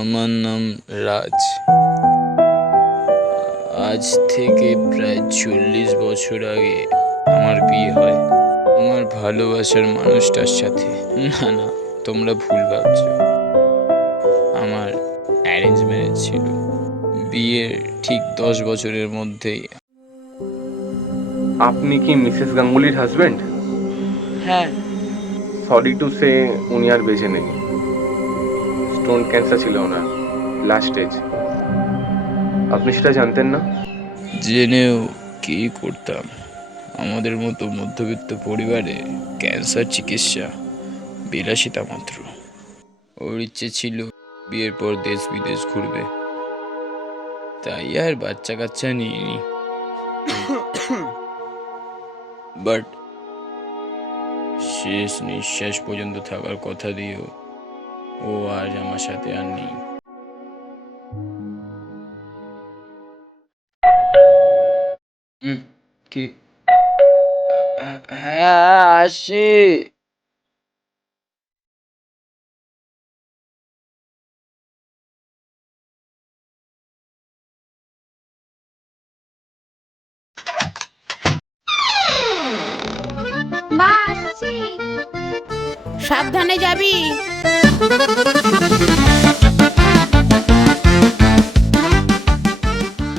আমার নাম রাজ। আজ থেকে প্রায় 40 বছর আগে আমার বিয়ে হয় আমার ভালোবাসার মানুষটার সাথে। না না, তোমরা ভুল ভাবছো, আমার অ্যারেঞ্জ ম্যারেজ ছিল। বিয়ের ঠিক 10 বছরের মধ্যেই আপনি কি মিসেস গাঙ্গুলির হাজবেন্ড? হ্যাঁ। সরি টু সে, উনি আর বেঁচে নেই। স্টোন ক্যান্সার ছিল ওনার, লাস্ট স্টেজ। আপনি সেটা জানতেন না? জেনেও কি করতাম? আমাদের মতো মধ্যবিত্ত পরিবারে ক্যান্সার চিকিৎসা বিলাসিতা মাত্র। ওর ইচ্ছে ছিল বিয়ের পর দেশ বিদেশ ঘুরবে, তাই আর বাচ্চা কাচ্চা নিইনি। বাট শেষ নিঃশ্বাস পর্যন্ত থাকার কথা দিয়েও ও আজ আমার সাথে আর নেই। কি? হ্যাঁ, আসি। মা আসছি। সাবধানে যাবি।